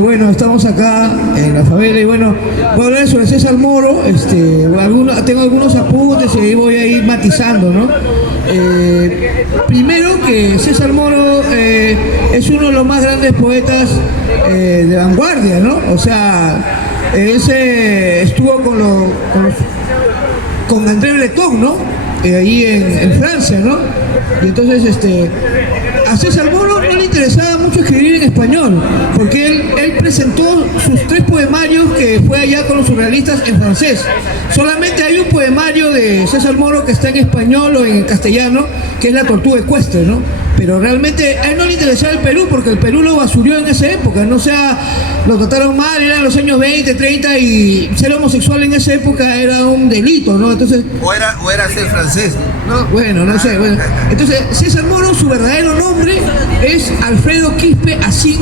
Bueno, estamos acá en la favela y bueno, voy a hablar sobre César Moro. Tengo algunos apuntes y ahí voy a ir matizando, ¿no? Primero que César Moro es uno de los más grandes poetas de vanguardia, ¿no? O sea, él estuvo con André Breton, ¿no? Ahí en Francia, ¿no? Y entonces a César Moro no le interesaba mucho escribir en español, porque él presentó sus 3 poemarios que fue allá con los surrealistas en francés. Solamente hay un poemario de César Moro que está en español o en castellano, que es La Tortuga Ecuestre, ¿no? Pero realmente a él no le interesaba el Perú, porque el Perú lo basurió en esa época, ¿no? O sea, lo trataron mal, eran los años 20, 30 y ser homosexual en esa época era un delito, ¿no? Entonces, o era ser francés. no, bueno, no sé. Bueno. Entonces, César Moro, su verdadero nombre es Alfredo Quispe Asín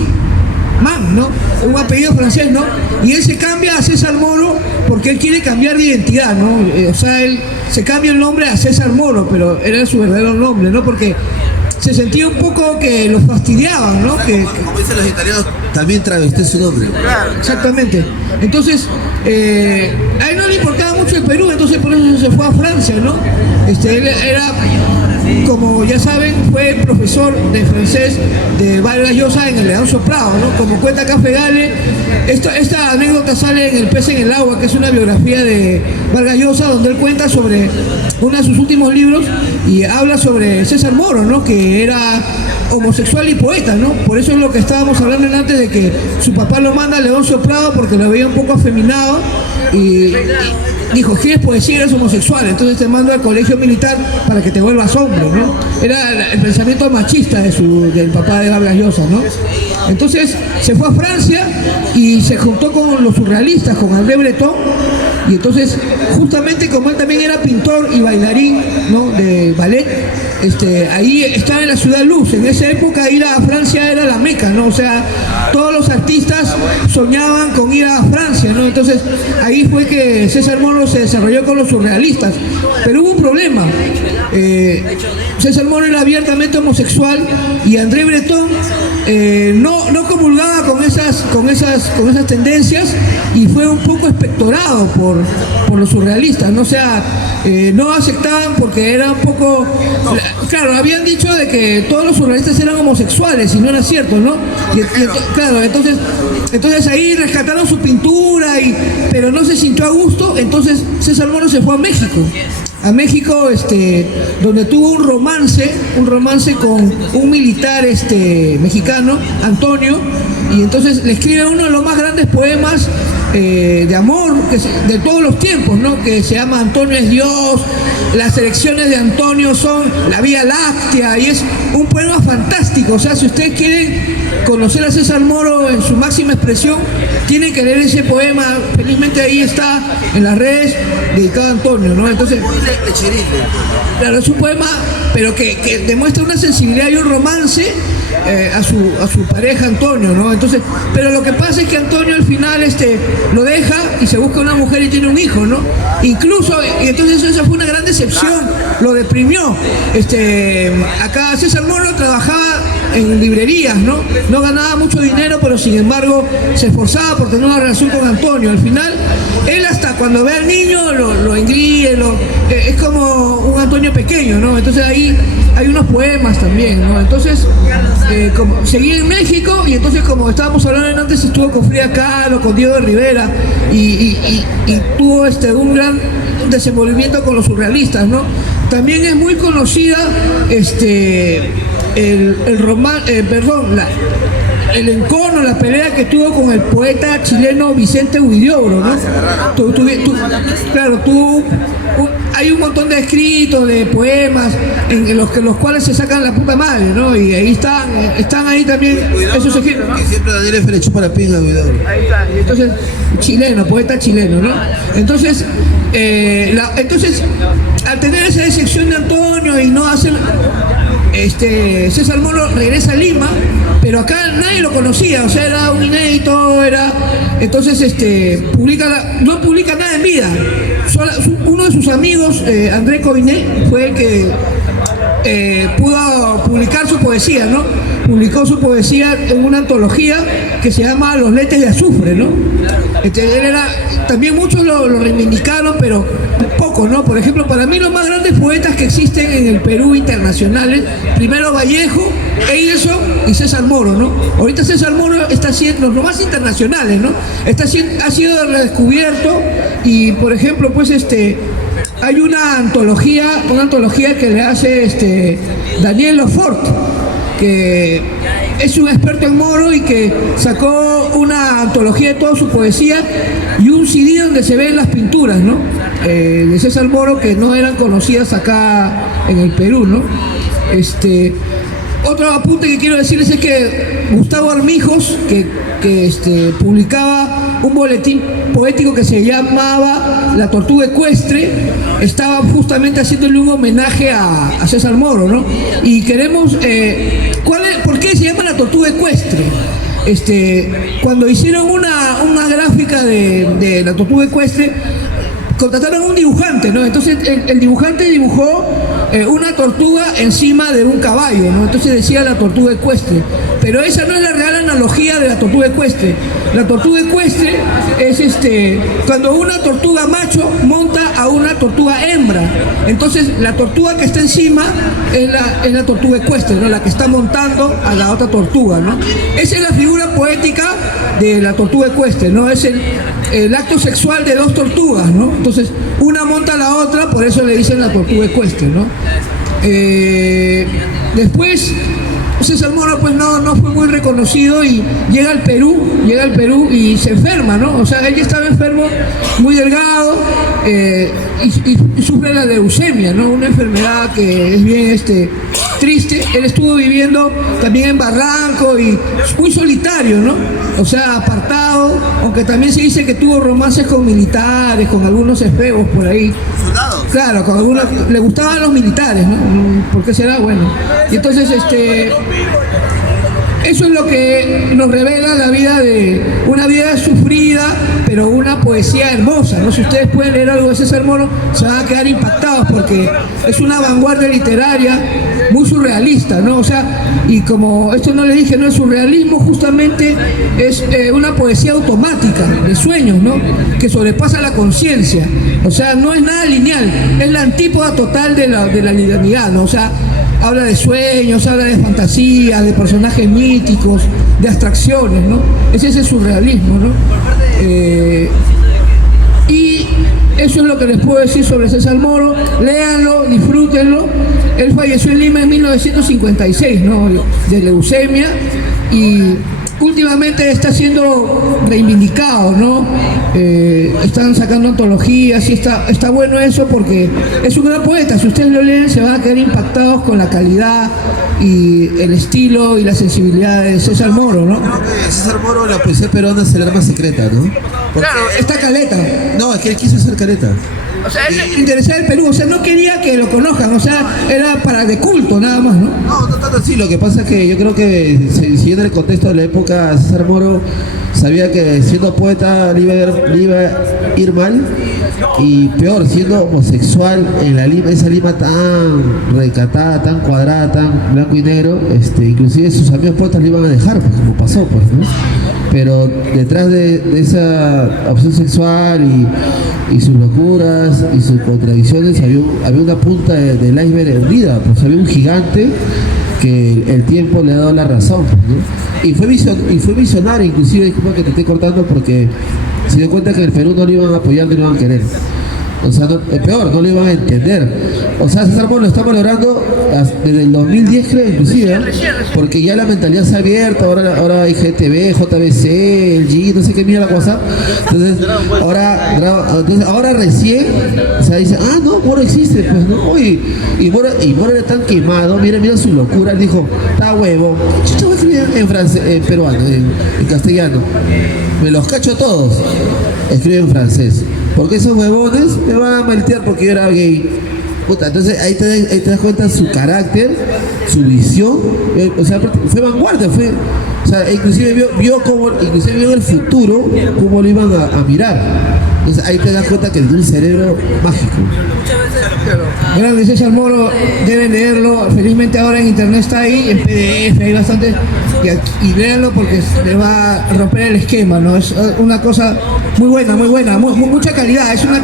Man, ¿no? Un apellido francés, ¿no? Y él se cambia a César Moro porque él quiere cambiar de identidad, ¿no? O sea, él se cambia el nombre a César Moro, pero era su verdadero nombre, ¿no? Porque se sentía un poco que los fastidiaban, ¿no? Como dicen los italianos, también travesté su nombre. Claro, exactamente. Entonces, a él no le importaba mucho el Perú, entonces por eso se fue a Francia, ¿no? Él era, como ya saben, fue profesor de francés de Vargas Llosa en el Leoncio Prado, ¿no? Como cuenta Café Gale, esta anécdota sale en El pez en el agua, que es una biografía de Vargas Llosa, donde él cuenta sobre uno de sus últimos libros y habla sobre César Moro, ¿no? Que era homosexual y poeta, ¿no? Por eso es lo que estábamos hablando antes, de que su papá lo manda a Leoncio Prado porque lo veía un poco afeminado y dijo, ¿quieres poesía? Eres homosexual, entonces te mando al colegio militar para que te vuelvas hombre, ¿no? Era el pensamiento machista del papá de Vargas Llosa, ¿no? Entonces se fue a Francia y se juntó con los surrealistas, con André Breton, y entonces justamente como él también era pintor y bailarín, ¿no? De ballet, ahí estaba en la Ciudad Luz. En esa época ir a Francia era la meca, ¿no? O sea, todos los artistas soñaban con ir a Francia, ¿no? Entonces ahí fue que César Moro se desarrolló con los surrealistas. Pero hubo un problema. César Moro era abiertamente homosexual y André Breton no comulgaba con esas tendencias y fue un poco expectorado por los surrealistas, ¿no? O sea, no aceptaban porque era un poco... Claro, habían dicho de que todos los surrealistas eran homosexuales y no era cierto, ¿no? Claro, entonces ahí rescataron su pintura, pero no se sintió a gusto, entonces César Moro se fue a México. Donde tuvo un romance con un militar mexicano, Antonio, y entonces le escribe uno de los más grandes poemas de amor de todos los tiempos, ¿no? Que se llama Antonio es Dios. Las elecciones de Antonio son la Vía Láctea, y es un poema fantástico. O sea, si ustedes quieren conocer a César Moro en su máxima expresión, tienen que leer ese poema. Felizmente ahí está en las redes, dedicado a Antonio, ¿no? Entonces, claro, es un poema, pero que demuestra una sensibilidad y un romance a su pareja Antonio, ¿no? Entonces, pero lo que pasa es que Antonio al final lo deja y se busca una mujer y tiene un hijo, ¿no? Incluso, y entonces esa fue una gran decepción, lo deprimió. Acá César Moro trabajaba en librerías, ¿no? No ganaba mucho dinero, pero sin embargo se esforzaba por tener una relación con Antonio. Al final, él hasta cuando ve al niño lo engríe, es como un Antonio pequeño, ¿no? Entonces ahí hay unos poemas también, ¿no? Entonces, seguí en México, y entonces, como estábamos hablando antes, estuvo con Frida Kahlo, con Diego de Rivera, y tuvo un gran desenvolvimiento con los surrealistas, ¿no? También es muy conocida el encono, la pelea que tuvo con el poeta chileno Vicente Huidobro, ¿no? Hay un montón de escritos, de poemas, en los cuales se sacan la puta madre, ¿no? Y ahí están ahí también esos escritos, ¿no? Que siempre Daniel F. le chupa la pinga a Huidobro. Ahí está, y entonces, poeta chileno, ¿no? Entonces, al tener esa decepción de Antonio y no hacer... César Moro regresa a Lima, pero acá nadie lo conocía, o sea, era un inédito, entonces no publica nada en vida. Uno de sus amigos, André Coinet, fue el que pudo publicar su poesía, ¿no? Publicó su poesía en una antología que se llama Los Lentes de Azufre, ¿no? Él era, también muchos lo reivindicaron, pero pocos, ¿no? Por ejemplo, para mí los más grandes poetas que existen en el Perú internacionales, primero Vallejo, Eilson y César Moro, ¿no? Ahorita César Moro está haciendo los más internacionales, ¿no? Ha sido redescubierto y, por ejemplo, pues hay una antología que le hace Daniel Lofort, que es un experto en Moro y que sacó una antología de toda su poesía y un CD donde se ven las pinturas, ¿no? De César Moro, que no eran conocidas acá en el Perú, ¿no? Otro apunte que quiero decirles es que Gustavo Armijos, que publicaba un boletín poético que se llamaba La Tortuga Ecuestre, estaba justamente haciéndole un homenaje a César Moro, ¿no? Y queremos... ¿por qué se llama La Tortuga Ecuestre? Cuando hicieron una gráfica de La Tortuga Ecuestre, contrataron a un dibujante, ¿no? Entonces el dibujante dibujó una tortuga encima de un caballo, ¿no? Entonces decía La Tortuga Ecuestre. Pero esa no es la real analogía de la tortuga ecuestre. La tortuga ecuestre es cuando una tortuga macho monta a una tortuga hembra. Entonces la tortuga que está encima es la tortuga ecuestre, ¿no? La que está montando a la otra tortuga, ¿no? Esa es la figura poética de la tortuga ecuestre, ¿no? Es el acto sexual de dos tortugas, ¿no? Entonces una monta a la otra, por eso le dicen la tortuga ecuestre, ¿no? Después César Moro pues no fue muy reconocido y llega al Perú y se enferma, ¿no? O sea, él ya estaba enfermo, muy delgado, y sufre la leucemia, ¿no? Una enfermedad que es bien triste. Él estuvo viviendo también en Barranco y muy solitario, ¿no? O sea, apartado, aunque también se dice que tuvo romances con militares, con algunos esbegos por ahí. Claro, con algunos, le gustaban los militares, ¿no? ¿Por qué será? Bueno. Y entonces, eso es lo que nos revela la vida una vida sufrida, pero una poesía hermosa, ¿no? Si ustedes pueden leer algo de César Moro, se van a quedar impactados porque es una vanguardia literaria muy surrealista, ¿no? O sea, y como esto no le dije, no es surrealismo, justamente es una poesía automática, de sueños, ¿no? Que sobrepasa la conciencia. O sea, no es nada lineal, es la antípoda total de la linealidad, ¿no? O sea, habla de sueños, habla de fantasías, de personajes míticos, de abstracciones, ¿no? Ese es el surrealismo, ¿no? Y eso es lo que les puedo decir sobre César Moro. Léanlo, disfrútenlo. Él falleció en Lima en 1956, ¿no? De leucemia, y últimamente está siendo reivindicado, ¿no? Están sacando antologías y está bueno eso porque es un gran poeta. Si ustedes lo leen se van a quedar impactados con la calidad y el estilo y la sensibilidad de César Moro, ¿no? Creo que César Moro, la poesía peruana es el arma secreta, ¿no? Porque Claro, está caleta. no, es que él quiso ser caleta. O sea, él le interesaba el Perú, o sea, no quería que lo conozcan, o sea, era para de culto nada más, ¿no? No tanto así, lo que pasa es que yo creo que siguiendo el contexto de la época, César Moro sabía que siendo poeta le iba a ir mal, y peor, siendo homosexual en la Lima, esa Lima tan recatada, tan cuadrada, tan blanco y negro, inclusive sus amigos poetas le iban a dejar, pues, como pasó, pues, ¿no? Pero detrás de esa opción sexual y sus locuras y sus contradicciones había una punta del iceberg hundida, pues había un gigante que el tiempo le ha dado la razón, pues, ¿no? Y fue visionario, inclusive, disculpa que te esté cortando, porque se dio cuenta que en el Perú no lo iban a apoyar, no lo iban a querer. O sea, peor, no lo iban a entender. O sea, César Moro lo estamos logrando desde el 2010, creo, inclusive, ¿eh? Porque ya la mentalidad se ha abierto, ahora hay GTV, JBC, LG, no sé qué mira la cosa. Entonces, ahora recién, o sea, dice, no, Moro existe, pues, ¿no? Uy, y Moro era tan quemado, mira su locura, él dijo, está huevo, yo voy a escribir en francés, en peruano, en castellano, me los cacho todos, escribe en francés. Porque esos huevones me van a maltear porque yo era gay. Puta, entonces ahí te das cuenta su carácter, su visión. O sea, fue vanguardia, o sea, inclusive vio en el futuro cómo lo iban a mirar. Entonces ahí te das cuenta que tiene un cerebro mágico. Grande César Moro, deben leerlo. Felizmente ahora en internet está ahí, en PDF, hay bastante. Y léanlo porque le va a romper el esquema, ¿no? Es una cosa muy buena, mucha calidad, es una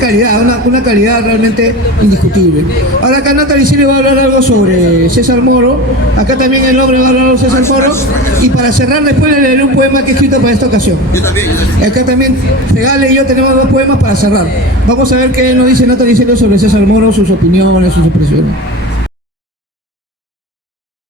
calidad realmente indiscutible. Ahora acá Natalie Silva va a hablar algo sobre César Moro, acá también el hombre va a hablar sobre César Moro, y para cerrar después le leeré un poema que he escrito para esta ocasión. Acá también Fegale y yo tenemos 2 poemas para cerrar. Vamos a ver qué nos dice Natalie Silva sobre César Moro, sus opiniones, sus expresiones.